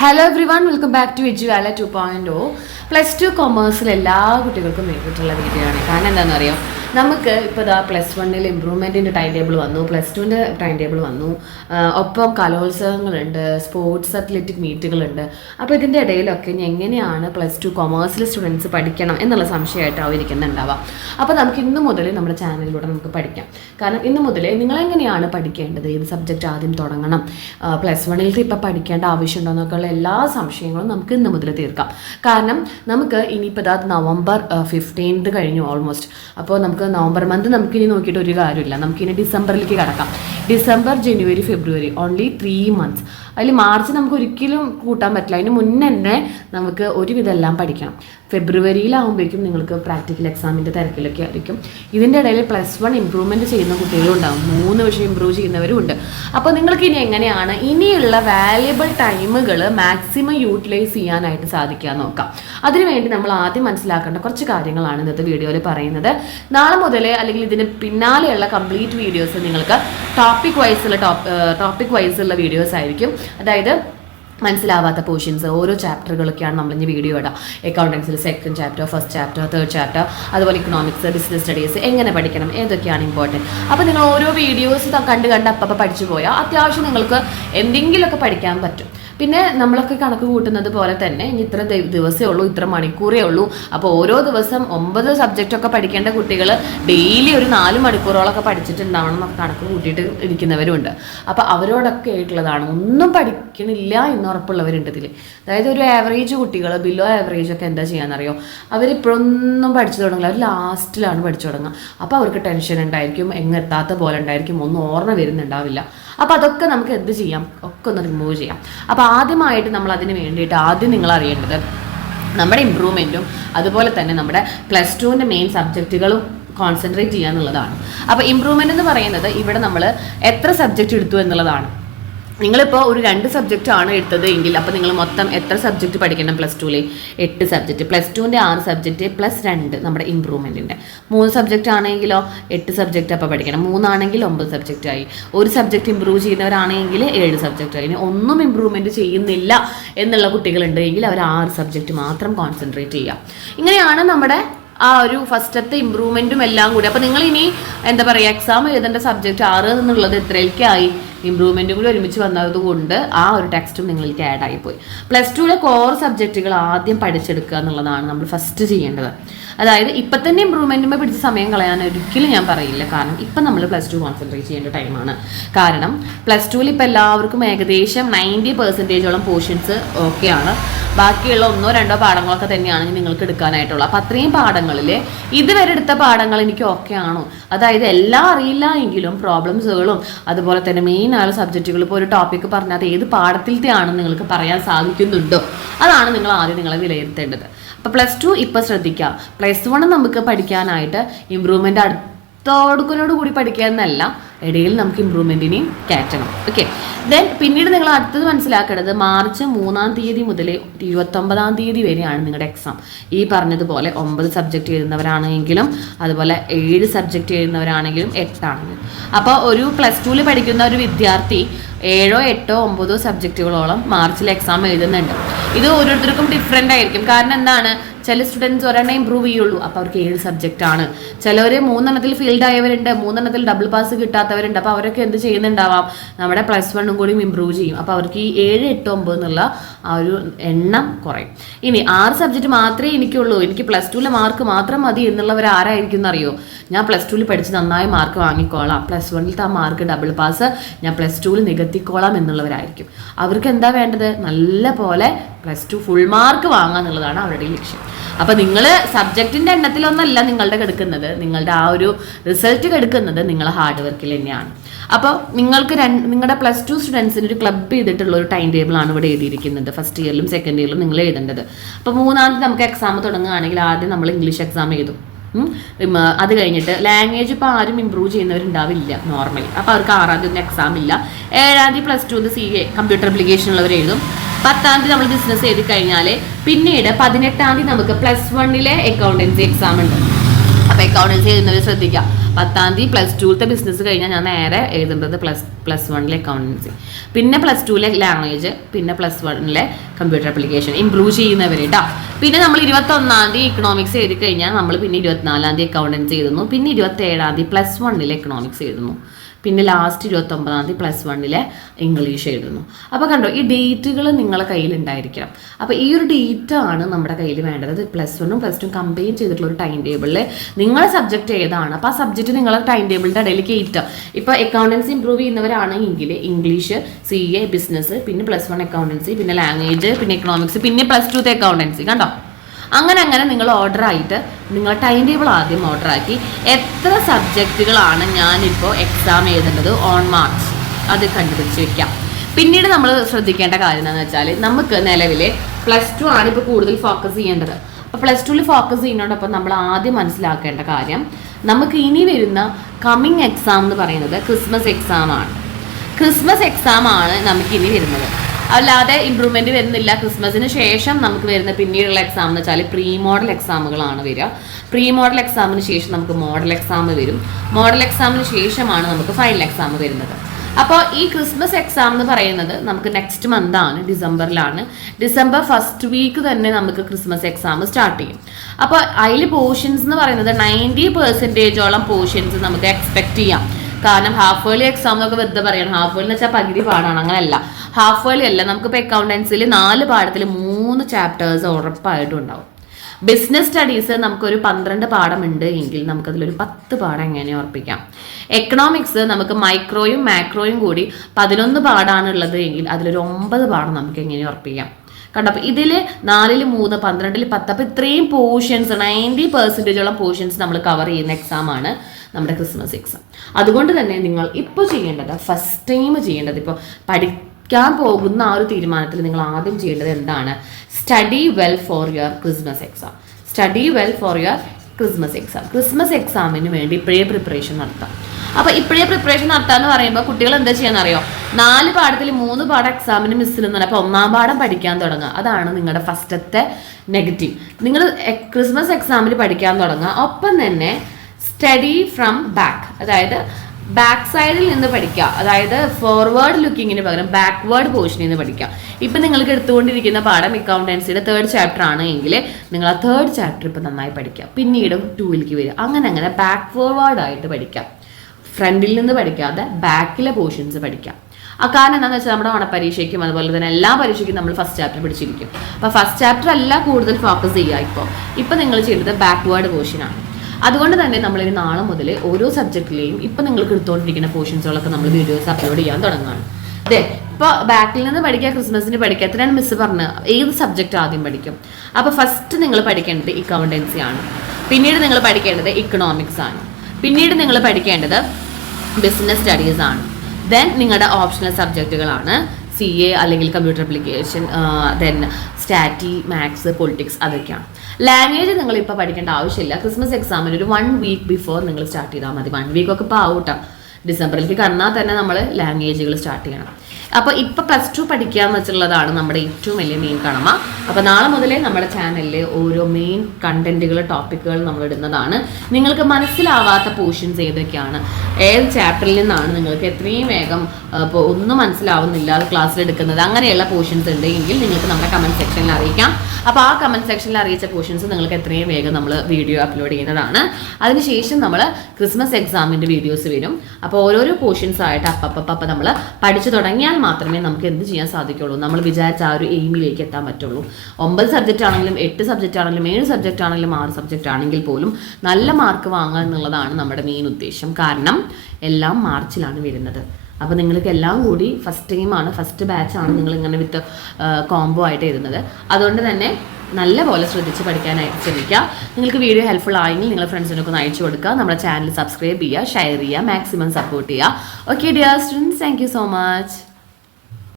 Hello everyone, welcome back to Eduwala 2.0. +2 കൊമേഴ്സിൽ എല്ലാ കുട്ടികൾക്കും വേണ്ടിയിട്ടുള്ള വീഡിയോ ആണ്. കാരണം എന്താണെന്ന് അറിയാം, നമുക്ക് ഇപ്പോൾ ഇതാ +1 ഇമ്പ്രൂവ്മെൻറ്റിൻ്റെ ടൈം ടേബിൾ വന്നു, +2 ടൈം ടേബിൾ വന്നു, ഒപ്പം കലോത്സവങ്ങളുണ്ട്, സ്പോർട്സ് അത്ലറ്റിക് മീറ്റുകളുണ്ട്. അപ്പോൾ ഇതിൻ്റെ ഇടയിലൊക്കെ എങ്ങനെയാണ് +2 കൊമേഴ്സിൽ സ്റ്റുഡൻസ് പഠിക്കണം എന്നുള്ള സംശയമായിട്ടാവും ഇരിക്കുന്നുണ്ടാവാം. അപ്പോൾ നമുക്ക് ഇന്ന് മുതൽ നമ്മുടെ ചാനലിലൂടെ നമുക്ക് പഠിക്കാം. കാരണം ഇന്ന് മുതൽ നിങ്ങളെങ്ങനെയാണ് പഠിക്കേണ്ടത്, ഏത് സബ്ജക്റ്റ് ആദ്യം തുടങ്ങണം, +1 ഇപ്പോൾ പഠിക്കേണ്ട ആവശ്യമുണ്ടോ എന്നൊക്കെയുള്ള എല്ലാ സംശയങ്ങളും നമുക്ക് ഇന്ന് മുതൽ തീർക്കാം. കാരണം നമുക്ക് ഇനിയിപ്പോൾ നവംബർ 15 കഴിഞ്ഞു ഓൾമോസ്റ്റ്. അപ്പോൾ നമുക്ക് നവംബർ മന്ത് നമുക്കിനി നോക്കിയിട്ട് ഒരു കാര്യമില്ല, നമുക്കിനി ഡിസംബറിലേക്ക് കടക്കാം. ഡിസംബർ, ജനുവരി, ഫെബ്രുവരി, ഓൺലി 3 months. അതിൽ മാർച്ച് നമുക്ക് ഒരിക്കലും കൂട്ടാൻ പറ്റില്ല. അതിന് മുന്നേ തന്നെ നമുക്ക് ഒരുവിധം എല്ലാം പഠിക്കണം. ഫെബ്രുവരിയിലാകുമ്പോഴേക്കും നിങ്ങൾക്ക് പ്രാക്ടിക്കൽ എക്സാമിൻ്റെ തിരക്കിലൊക്കെ ആയിരിക്കും. ഇതിൻ്റെ ഇടയിൽ +1 ഇമ്പ്രൂവ്മെൻറ്റ് ചെയ്യുന്ന കുട്ടികളും ഉണ്ടാകും, 3 വിഷയം ഇമ്പ്രൂവ് ചെയ്യുന്നവരും ഉണ്ട്. അപ്പോൾ നിങ്ങൾക്ക് ഇനി എങ്ങനെയാണ് ഇനിയുള്ള വാല്യബിൾ ടൈമുകൾ മാക്സിമം യൂട്ടിലൈസ് ചെയ്യാനായിട്ട് സാധിക്കുക നോക്കാം. അതിനുവേണ്ടി നമ്മൾ ആദ്യം മനസ്സിലാക്കേണ്ട കുറച്ച് കാര്യങ്ങളാണ് ഇന്നത്തെ വീഡിയോയിൽ പറയുന്നത്. നാളെ മുതൽ അല്ലെങ്കിൽ ഇതിന് പിന്നാലെയുള്ള കംപ്ലീറ്റ് വീഡിയോസ് നിങ്ങൾക്ക് ടോപ്പിക് വൈസുള്ള വീഡിയോസ് ആയിരിക്കും. അതായത് മനസ്സിലാവാത്ത പോർഷൻസ്, ഓരോ ചാപ്റ്ററുകളൊക്കെയാണ് നമ്മളിഞ്ഞ് വീഡിയോ ഇടാം. അക്കൗണ്ടൻസിൽ 2nd chapter, 1st chapter, 3rd chapter, അതുപോലെ ഇക്കണോമിക്സ്, ബിസിനസ് സ്റ്റഡീസ് എങ്ങനെ പഠിക്കണം, ഏതൊക്കെയാണ് ഇമ്പോർട്ടൻറ്റ്. അപ്പോൾ നിങ്ങൾ ഓരോ വീഡിയോസ് കണ്ട് അപ്പം പഠിച്ചു പോയാൽ അത്യാവശ്യം നിങ്ങൾക്ക് എന്തെങ്കിലുമൊക്കെ പഠിക്കാൻ പറ്റും. പിന്നെ നമ്മളൊക്കെ കണക്ക് കൂട്ടുന്നത് പോലെ തന്നെ ഇനി ഇത്ര ദിവസമേ ഉള്ളൂ, ഇത്ര മണിക്കൂറേ ഉള്ളൂ. അപ്പോൾ ഓരോ ദിവസം 9 സബ്ജക്റ്റൊക്കെ പഠിക്കേണ്ട കുട്ടികൾ ഡെയിലി ഒരു 4 മണിക്കൂറോളൊക്കെ പഠിച്ചിട്ടുണ്ടാവണം എന്നൊക്കെ കണക്ക് കൂട്ടിയിട്ട് ഇരിക്കുന്നവരുണ്ട്. അപ്പോൾ അവരോടൊക്കെ ആയിട്ടുള്ളതാണ്. ഒന്നും പഠിക്കണില്ല എന്ന് ഉറപ്പുള്ളവരുണ്ട് ഇതിൽ. അതായത് ഒരു ആവറേജ് കുട്ടികൾ, ബിലോ ആവറേജ് ഒക്കെ എന്താ ചെയ്യാന്നറിയോ, അവരിപ്പോഴൊന്നും പഠിച്ചു തുടങ്ങില്ല, അവർ ലാസ്റ്റിലാണ് പഠിച്ചു തുടങ്ങുക. അപ്പോൾ അവർക്ക് ടെൻഷൻ ഉണ്ടായിരിക്കും, എങ്ങെത്താത്ത പോലെ ഉണ്ടായിരിക്കും, ഒന്നും ഓർമ്മ വരുന്നുണ്ടാവില്ല. അപ്പോൾ അതൊക്കെ നമുക്ക് എന്ത് ചെയ്യാം, ഒക്കെ ഒന്ന് റിമൂവ് ചെയ്യാം. അപ്പോൾ ആദ്യമായിട്ട് നമ്മൾ അതിന് വേണ്ടിയിട്ട് ആദ്യം നിങ്ങൾ അറിയേണ്ടത് നമ്മുടെ ഇമ്പ്രൂവ്മെൻറ്റും അതുപോലെ തന്നെ നമ്മുടെ +2 മെയിൻ സബ്ജക്റ്റുകളും കോൺസെൻട്രേറ്റ് ചെയ്യുക എന്നുള്ളതാണ്. അപ്പോൾ ഇമ്പ്രൂവ്മെൻ്റ് എന്ന് പറയുന്നത് ഇവിടെ നമ്മൾ എത്ര സബ്ജക്റ്റ് എടുത്തു എന്നുള്ളതാണ്. നിങ്ങളിപ്പോൾ ഒരു 2 സബ്ജക്റ്റ് ആണ് എടുത്തത് എങ്കിൽ അപ്പോൾ നിങ്ങൾ മൊത്തം എത്ര സബ്ജക്റ്റ് പഠിക്കണം +2 8 സബ്ജക്റ്റ്, +2 6 സബ്ജക്റ്റ് +2 നമ്മുടെ ഇമ്പ്രൂവ്മെൻറ്റിൻ്റെ. 3 സബ്ജക്റ്റ് ആണെങ്കിലോ 8 സബ്ജക്റ്റ് അപ്പോൾ പഠിക്കണം. 3 ആണെങ്കിൽ 9 സബ്ജക്റ്റ് ആയി. ഒരു സബ്ജക്റ്റ് ഇമ്പ്രൂവ് ചെയ്യുന്നവരാണെങ്കിൽ 7 സബ്ജക്റ്റ് ആയി. ഇനി ഒന്നും ഇമ്പ്രൂവ്മെൻറ്റ് ചെയ്യുന്നില്ല എന്നുള്ള കുട്ടികളുണ്ട് എങ്കിൽ അവർ 6 സബ്ജക്റ്റ് മാത്രം കോൺസെൻട്രേറ്റ് ചെയ്യുക. ഇങ്ങനെയാണ് നമ്മുടെ ആ ഒരു ഫസ്റ്റത്തെ ഇമ്പ്രൂവ്മെൻറ്റും എല്ലാം കൂടി. അപ്പോൾ നിങ്ങൾ ഇനി എന്താ പറയുക, എക്സാം എഴുതേണ്ട സബ്ജക്റ്റ് 6 എന്നുള്ളത് എത്രയിലേക്കായി, ഇമ്പ്രൂവ്മെൻറ്റും കൂടി ഒരുമിച്ച് വന്നതുകൊണ്ട് ആ ഒരു ടെക്സ്റ്റും നിങ്ങളിലേക്ക് ആഡ് ആയിപ്പോയി. +2 കോർ സബ്ജക്റ്റുകൾ ആദ്യം പഠിച്ചെടുക്കുക എന്നുള്ളതാണ് നമ്മൾ ഫസ്റ്റ് ചെയ്യേണ്ടത്. അതായത് ഇപ്പം തന്നെ ഇമ്പ്രൂവ്മെൻറ്റുമ്പോൾ പിടിച്ച സമയം കളയാൻ ഒരിക്കലും ഞാൻ പറയില്ല. കാരണം ഇപ്പം നമ്മൾ +2 കോൺസെൻട്രേറ്റ് ചെയ്യേണ്ട ടൈമാണ്. കാരണം +2 ഇപ്പോൾ എല്ലാവർക്കും ഏകദേശം 90% പോർഷൻസ് ഓക്കെയാണ്. ബാക്കിയുള്ള 1-2 പാഠങ്ങളൊക്കെ തന്നെയാണ് നിങ്ങൾക്ക് എടുക്കാനായിട്ടുള്ളത്. അപ്പോൾ അത്രയും പാഠങ്ങളിൽ ഇതുവരെ എടുത്ത പാഠങ്ങൾ എനിക്ക് ഓക്കെ ആണോ, അതായത് എല്ലാം അറിയില്ല എങ്കിലും പ്രോബ്ലംസുകളും അതുപോലെ തന്നെ മെയിൻ ആയ സബ്ജക്റ്റുകൾ, ഇപ്പോൾ ഒരു ടോപ്പിക്ക് പറഞ്ഞാൽ അത് ഏത് പാഠത്തിലത്തെ ആണെന്ന് നിങ്ങൾക്ക് പറയാൻ സാധിക്കുന്നുണ്ടോ, അതാണ് നിങ്ങൾ ആദ്യം നിങ്ങളെ വിലയിരുത്തേണ്ടത്. അപ്പോൾ +2 ഇപ്പോൾ ശ്രദ്ധിക്കുക. +1 നമുക്ക് പഠിക്കാനായിട്ട് ഇമ്പ്രൂവ്മെൻ്റ് അടുത്തോടുക്കുന്നോട് കൂടി പഠിക്കാമെന്നല്ല, ഇടയിൽ നമുക്ക് ഇമ്പ്രൂവ്മെൻറ്റിനെയും കയറ്റണം. ഓക്കെ, ദെൻ പിന്നീട് നിങ്ങൾ അടുത്തത് മനസ്സിലാക്കേണ്ടത് മാർച്ച് 3-ാം തീയതി മുതൽ 29-ാം തീയതി വരെയാണ് നിങ്ങളുടെ എക്സാം. ഈ പറഞ്ഞതുപോലെ 9 സബ്ജക്റ്റ് എഴുതുന്നവരാണെങ്കിലും അതുപോലെ 7 സബ്ജക്റ്റ് എഴുതുന്നവരാണെങ്കിലും 8 ആണെങ്കിലും. അപ്പോൾ ഒരു +2 പഠിക്കുന്ന ഒരു വിദ്യാർത്ഥി 7, 8, 9 സബ്ജക്റ്റുകളോളം മാർച്ചിൽ എക്സാം എഴുതുന്നുണ്ട്. ഇത് ഓരോരുത്തർക്കും ഡിഫറെൻ്റ് ആയിരിക്കും. കാരണം എന്താണ്, ചില സ്റ്റുഡൻസ് ഒരെണ്ണം ഇമ്പ്രൂവ് ചെയ്യുള്ളൂ, അപ്പോൾ അവർക്ക് 7 സബ്ജക്റ്റ് ആണ്. ചിലവർ 3 ഫീൽഡ് ആയവരുണ്ട്, 3 ഡബിൾ പാസ് കിട്ടാത്തവരുണ്ട്. അപ്പോൾ അവരൊക്കെ എന്ത് ചെയ്യുന്നുണ്ടാവാം, നമ്മുടെ +1 കൂടി ഇമ്പ്രൂവ് ചെയ്യും. അപ്പോൾ അവർക്ക് ഈ 7, 8, 9 എന്നുള്ള ആ ഒരു എണ്ണം കുറയും. ഇനി 6 സബ്ജക്റ്റ് മാത്രമേ എനിക്കുള്ളൂ, എനിക്ക് +2 മാർക്ക് മാത്രം മതി എന്നുള്ളവർ ആരായിരിക്കും എന്നറിയോ, ഞാൻ +2 പഠിച്ച് നന്നായി മാർക്ക് വാങ്ങിക്കോളാം, +1 ആ മാർക്ക് ഡബിൾ പാസ് ഞാൻ +2 നികത്തിക്കോളാം എന്നുള്ളവരായിരിക്കും. അവർക്ക് എന്താ വേണ്ടത്, നല്ല പോലെ +2 ഫുൾ മാർക്ക് വാങ്ങുക എന്നുള്ളതാണ് അവരുടെ ലക്ഷ്യം. അപ്പോൾ നിങ്ങൾ സബ്ജക്റ്റിൻ്റെ എണ്ണത്തിലൊന്നല്ല നിങ്ങളുടെ കെടുക്കുന്നത്, നിങ്ങളുടെ ആ ഒരു റിസൾട്ട് കെടുക്കുന്നത് നിങ്ങളെ ഹാർഡ് വർക്കിൽ തന്നെയാണ്. അപ്പോൾ നിങ്ങൾക്ക് നിങ്ങളുടെ +2 സ്റ്റുഡൻസിന് ഒരു ക്ലബ് ചെയ്തിട്ടുള്ള ഒരു ടൈം ടേബിളാണ് ഇവിടെ എഴുതിയിരിക്കുന്നത്. ഫസ്റ്റ് ഇയറിലും സെക്കൻഡ് ഇയറിലും നിങ്ങൾ എഴുതേണ്ടത്. അപ്പോൾ 3-ാം തീയതി നമുക്ക് എക്സാം തുടങ്ങുകയാണെങ്കിൽ ആദ്യം നമ്മൾ ഇംഗ്ലീഷ് എക്സാം എഴുതും. അത് കഴിഞ്ഞിട്ട് ലാംഗ്വേജ് ഇപ്പോൾ ആരും ഇമ്പ്രൂവ് ചെയ്യുന്നവരുണ്ടാവില്ല നോർമലി. അപ്പോൾ അവർക്ക് 6-ാം തീയതി എക്സാം ഇല്ല. 7-ാം തീയതി +2 CA കമ്പ്യൂട്ടർ ആപ്ലിക്കേഷൻ ഉള്ളവർ എഴുതും. 10-ാം തീയതി നമ്മൾ ബിസിനസ് എഴുതി കഴിഞ്ഞാൽ പിന്നീട് 18-ാം തീയതി നമുക്ക് +1 അക്കൗണ്ടൻസി എക്സാം ഉണ്ട്. അപ്പോൾ അക്കൗണ്ടൻസി എഴുതുന്നവർ ശ്രദ്ധിക്കുക, 10ാം തീയതി +2 ബിസിനസ് കഴിഞ്ഞാൽ ഞാൻ നേരെ എഴുതേണ്ടത് +1 അക്കൗണ്ടൻസി, പിന്നെ +2 ലാംഗ്വേജ്, പിന്നെ +1 കമ്പ്യൂട്ടർ ആപ്ലിക്കേഷൻ ഇംപ്രൂവ് ചെയ്യുന്നവർ കേട്ടോ. പിന്നെ നമ്മൾ 21ാം തീയതി ഇക്കണോമിക്സ് എഴുതി കഴിഞ്ഞാൽ നമ്മൾ പിന്നെ 24ാം തീയതി അക്കൗണ്ടൻസി എഴുതുന്നു, പിന്നെ 27ാം തീയതി +1 എക്കണോമിക്സ് എഴുതുന്നു, പിന്നെ ലാസ്റ്റ് 29ാം തീയതി +1 ഇംഗ്ലീഷ് എഴുതുന്നു. അപ്പോൾ കണ്ടോ, ഈ ഡേറ്റുകൾ നിങ്ങളുടെ കയ്യിലുണ്ടായിരിക്കണം. അപ്പോൾ ഈ ഒരു ഡേറ്റ് ആണ് നമ്മുടെ കയ്യിൽ വേണ്ടത്. +1ഉം +2ഉം കമ്പയർ ചെയ്തിട്ടുള്ള ഒരു ടൈം ടേബിളിൽ നിങ്ങളുടെ സബ്ജക്റ്റ് ഏതാണ്, അപ്പോൾ ആ സബ്ജക്റ്റ് നിങ്ങളുടെ ടൈം ടേബിളിൻ്റെ ഇടയിൽ കയറ്റുക. ഇപ്പോൾ അക്കൗണ്ടൻസി ഇംപ്രൂവ് ചെയ്യുന്നവരാണെങ്കിൽ ഇംഗ്ലീഷ്, CA, ബിസിനസ്, പിന്നെ +1 അക്കൗണ്ടൻസി, പിന്നെ ലാംഗ്വേജ്, പിന്നെ എക്കണോമിക്സ്, പിന്നെ +2 അക്കൗണ്ടൻസി. കണ്ടോ, അങ്ങനെ നിങ്ങൾ ഓർഡർ ആയിട്ട് നിങ്ങൾ ടൈം ടേബിൾ ആദ്യം ഓർഡർ ആക്കി എത്ര സബ്ജക്റ്റുകളാണ് ഞാനിപ്പോൾ എക്സാം എഴുതേണ്ടത് ഓൺ മാർച്ച് അത് കണ്ടുപിടിച്ച് വെക്കാം. പിന്നീട് നമ്മൾ ശ്രദ്ധിക്കേണ്ട കാര്യം എന്താണെന്ന് വെച്ചാൽ നമുക്ക് നിലവിൽ +2 ആണ് ഇപ്പോൾ കൂടുതൽ ഫോക്കസ് ചെയ്യേണ്ടത്. അപ്പോൾ +2 ഫോക്കസ് ചെയ്യുന്നതോടൊപ്പം നമ്മൾ ആദ്യം മനസ്സിലാക്കേണ്ട കാര്യം, നമുക്ക് ഇനി വരുന്ന കമ്മിങ് എക്സാം എന്ന് പറയുന്നത് ക്രിസ്മസ് എക്സാം ആണ്. ക്രിസ്മസ് എക്സാം ആണ് നമുക്ക് ഇനി വരുന്നത്, അല്ലാതെ ഇമ്പ്രൂവ്മെൻറ്റ് വരുന്നില്ല. ക്രിസ്മസിന് ശേഷം നമുക്ക് വരുന്ന പിന്നീടുള്ള എക്സാം എന്ന് വെച്ചാൽ പ്രീ മോഡൽ എക്സാമുകളാണ് വരിക. പ്രീ മോഡൽ എക്സാമിന് ശേഷം നമുക്ക് മോഡൽ എക്സാം വരും. മോഡൽ എക്സാമിന് ശേഷമാണ് നമുക്ക് ഫൈനൽ എക്സാം വരുന്നത്. അപ്പോൾ ഈ ക്രിസ്മസ് എക്സാം എന്ന് പറയുന്നത് നമുക്ക് നെക്സ്റ്റ് മന്ത് ആണ്, ഡിസംബറിലാണ്. ഡിസംബർ ഫസ്റ്റ് വീക്ക് തന്നെ നമുക്ക് ക്രിസ്മസ് എക്സാം സ്റ്റാർട്ട് ചെയ്യും. അപ്പോൾ അതിൽ പോർഷൻസ് എന്ന് പറയുന്നത് 90% പോർഷൻസ് നമുക്ക് എക്സ്പെക്ട് ചെയ്യാം. കാരണം ഹാഫ് ഇയർലി എക്സാം എന്നൊക്കെ വെറുതെ പറയണം. ഹാഫ് ഇയർലി എന്ന് വെച്ചാൽ പകുതി പാടാണ്, അങ്ങനെയല്ല. ഹാഫ് ഇയർലി അല്ല, നമുക്കിപ്പോൾ അക്കൗണ്ടൻസിൽ 4 പാഠത്തിൽ 3 ചാപ്റ്റേഴ്സ് ഉറപ്പായിട്ടും ഉണ്ടാവും. ബിസിനസ് സ്റ്റഡീസ് നമുക്കൊരു 12 പാഠമുണ്ട് എങ്കിൽ നമുക്കതിലൊരു 10 പാഠം എങ്ങനെ ഉറപ്പിക്കാം. എക്കണോമിക്സ് നമുക്ക് മൈക്രോയും മാക്രോയും കൂടി 11 പാഠാണുള്ളത് എങ്കിൽ അതിലൊരു 9 പാഠം നമുക്ക് എങ്ങനെ ഉറപ്പിക്കാം. കണ്ടോ, അപ്പോൾ ഇതിൽ 4ൽ 3, 12ൽ 10, അപ്പോൾ ഇത്രയും പോർഷൻസ് 90% പോർഷൻസ് നമ്മൾ കവർ ചെയ്യുന്ന എക്സാമാണ് നമ്മുടെ ക്രിസ്മസ് എക്സാം. അതുകൊണ്ട് തന്നെ നിങ്ങൾ ഇപ്പോൾ ചെയ്യേണ്ടത്, ഫസ്റ്റ് ടൈം ചെയ്യേണ്ടത്, ഇപ്പോൾ പഠിക്കാൻ പോകുന്ന ആ ഒരു തീരുമാനത്തിൽ നിങ്ങൾ ആദ്യം ചെയ്യേണ്ടത് എന്താണ്? Study well for your Christmas exam. Study well for your Christmas exam. Christmas എക്സാമിന് വേണ്ടി ഇപ്പോഴേ പ്രിപ്പറേഷൻ നടത്താം. അപ്പോൾ ഇപ്പോഴേ പ്രിപ്പറേഷൻ നടത്താമെന്ന് പറയുമ്പോൾ കുട്ടികൾ എന്താ ചെയ്യാന്നറിയോ? 4 പാഠത്തിൽ 3 പാഠം എക്സാമിന് മിസ്സിലെന്ന് പറഞ്ഞാൽ അപ്പോൾ 1ാം പാഠം പഠിക്കാൻ തുടങ്ങുക. അതാണ് നിങ്ങളുടെ ഫസ്റ്റത്തെ നെഗറ്റീവ്. നിങ്ങൾ ക്രിസ്മസ് എക്സാമിന് പഠിക്കാൻ തുടങ്ങുക. ഒപ്പം തന്നെ സ്റ്റഡി ഫ്രം ബാക്ക്, അതായത് ബാക്ക് സൈഡിൽ നിന്ന് പഠിക്കുക. അതായത് ഫോർവേഡ് ലുക്കിങ്ങിന് പകരം ബാക്ക്വേർഡ് പോർഷനിൽ നിന്ന് പഠിക്കാം. ഇപ്പം നിങ്ങൾക്ക് എടുത്തുകൊണ്ടിരിക്കുന്ന പാഠം അക്കൗണ്ടൻസിയുടെ 3rd ചാപ്റ്റർ ആണ് എങ്കിൽ നിങ്ങൾ ആ 3rd ചാപ്റ്റർ ഇപ്പം നന്നായി പഠിക്കുക. പിന്നീട് 2ലേക്ക് വരിക. അങ്ങനെ ബാക്ക് ഫോർവേഡ് ആയിട്ട് പഠിക്കാം. ഫ്രണ്ടിൽ നിന്ന് പഠിക്കാതെ ബാക്കിലെ പോർഷൻസ് പഠിക്കാം. ആ കാരണം എന്താണെന്ന് വെച്ചാൽ നമ്മുടെ ഓണപ്പരീക്ഷയ്ക്കും അതുപോലെ തന്നെ എല്ലാ പരീക്ഷയ്ക്കും നമ്മൾ ഫസ്റ്റ് ചാപ്റ്റർ പഠിച്ചിരിക്കും. അപ്പോൾ ഫസ്റ്റ് ചാപ്റ്റർ അല്ല കൂടുതൽ ഫോക്കസ് ചെയ്യുക. ഇപ്പോൾ നിങ്ങൾ ചെയ്യുന്നത് ബാക്ക്വേർഡ് പോർഷനാണ്. അതുകൊണ്ട് തന്നെ നമ്മളിനി നാളെ മുതൽ ഓരോ സബ്ജക്റ്റിലെയും ഇപ്പം നിങ്ങൾക്ക് എടുത്തുകൊണ്ടിരിക്കുന്ന പോർഷൻസുകളൊക്കെ നമ്മൾ വീഡിയോസ് അപ്ലോഡ് ചെയ്യാൻ തുടങ്ങുകയാണ്. അതെ, ഇപ്പോൾ ബാക്കിൽ നിന്ന് പഠിക്കുക, ക്രിസ്മസിന് പഠിക്കുക, എത്രയാണ് മിസ് പറഞ്ഞത്, ഏത് സബ്ജക്റ്റ് ആദ്യം പഠിക്കും? അപ്പോൾ ഫസ്റ്റ് നിങ്ങൾ പഠിക്കേണ്ടത് അക്കൗണ്ടൻസി ആണ്. പിന്നീട് നിങ്ങൾ പഠിക്കേണ്ടത് ഇക്കണോമിക്സ് ആണ്. പിന്നീട് നിങ്ങൾ പഠിക്കേണ്ടത് ബിസിനസ് സ്റ്റഡീസ് ആണ്. ദെൻ നിങ്ങളുടെ ഓപ്ഷണൽ സബ്ജക്റ്റുകളാണ് CA അല്ലെങ്കിൽ computer application, then stats, maths, politics, അതൊക്കെയാണ്. ലാംഗ്വേജ് നിങ്ങൾ ഇപ്പോൾ പഠിക്കേണ്ട ആവശ്യമില്ല. ക്രിസ്മസ് എക്സാമിന് ഒരു 1 വീക്ക് ബിഫോർ നിങ്ങൾ സ്റ്റാർട്ട് ചെയ്താൽ മതി. 1 വീക്കൊക്കെ ഇപ്പോൾ ആവൂട്ടോ. ഡിസംബറിലേക്ക് കടന്നാൽ തന്നെ നമ്മൾ ലാംഗ്വേജുകൾ സ്റ്റാർട്ട് ചെയ്യണം. അപ്പോൾ ഇപ്പോൾ +2 പഠിക്കുക എന്ന് വെച്ചുള്ളതാണ് നമ്മുടെ ഏറ്റവും വലിയ മെയിൻ കടമ. അപ്പോൾ നാളെ മുതലേ നമ്മുടെ ചാനലിൽ ഓരോ മെയിൻ കണ്ടന്റുകൾ, ടോപ്പിക്കുകൾ നമ്മൾ ഇടുന്നതാണ്. നിങ്ങൾക്ക് മനസ്സിലാവാത്ത പോർഷൻസ് ഏതൊക്കെയാണ്, ഏത് ചാപ്റ്ററിൽ നിന്നാണ് നിങ്ങൾക്ക് എത്രയും വേഗം ഇപ്പോൾ ഒന്നും മനസ്സിലാവുന്നില്ല ക്ലാസ്സിൽ എടുക്കുന്നത്, അങ്ങനെയുള്ള പോർഷൻസ് ഉണ്ട് എങ്കിൽ നിങ്ങൾക്ക് നമ്മുടെ കമൻറ്റ് സെക്ഷനിൽ അറിയിക്കാം. അപ്പോൾ ആ കമൻറ്റ് സെക്ഷനിൽ അറിയിച്ച പോർഷൻസ് നിങ്ങൾക്ക് എത്രയും വേഗം നമ്മൾ വീഡിയോ അപ്ലോഡ് ചെയ്യുന്നതാണ്. അതിനുശേഷം നമ്മൾ ക്രിസ്മസ് എക്സാമിൻ്റെ വീഡിയോസ് വരും. അപ്പോൾ ഓരോരോ പോർഷൻസ് ആയിട്ട് അപ്പം നമ്മൾ പഠിച്ചു തുടങ്ങിയാൽ മാത്രമേ നമുക്ക് എന്ത് ചെയ്യാൻ സാധിക്കുള്ളൂ, നമ്മൾ വിചാരിച്ച ആ ഒരു എയിമിലേക്ക് എത്താൻ പറ്റുള്ളൂ. 9 സബ്ജക്റ്റ് ആണെങ്കിലും 8 സബ്ജക്റ്റ് ആണെങ്കിലും 7 സബ്ജക്റ്റ് ആണെങ്കിലും 6 സബ്ജക്റ്റ് ആണെങ്കിൽ പോലും നല്ല മാർക്ക് വാങ്ങുക എന്നുള്ളതാണ് നമ്മുടെ മെയിൻ ഉദ്ദേശം. കാരണം എല്ലാം മാർച്ചിലാണ് വരുന്നത്. അപ്പോൾ നിങ്ങൾക്ക് എല്ലാം കൂടി ഫസ്റ്റ് ടൈമാണ്, ഫസ്റ്റ് ബാച്ചാണ് നിങ്ങൾ ഇങ്ങനെ വിത്ത് കോംബോ ആയിട്ട് എഴുതുന്നത്. അതുകൊണ്ട് തന്നെ നല്ലപോലെ ശ്രദ്ധിച്ച് പഠിക്കാനായിട്ട് ശ്രമിക്കുക. നിങ്ങൾക്ക് വീഡിയോ ഹെൽപ്ഫുൾ ആയെങ്കിൽ നിങ്ങളുടെ ഫ്രണ്ട്സിനൊക്കെ ഒന്ന് അയച്ചു കൊടുക്കുക. നമ്മുടെ ചാനൽ സബ്സ്ക്രൈബ് ചെയ്യുക, ഷെയർ ചെയ്യുക, മാക്സിമം സപ്പോർട്ട് ചെയ്യുക. Okay dear students, thank you so much.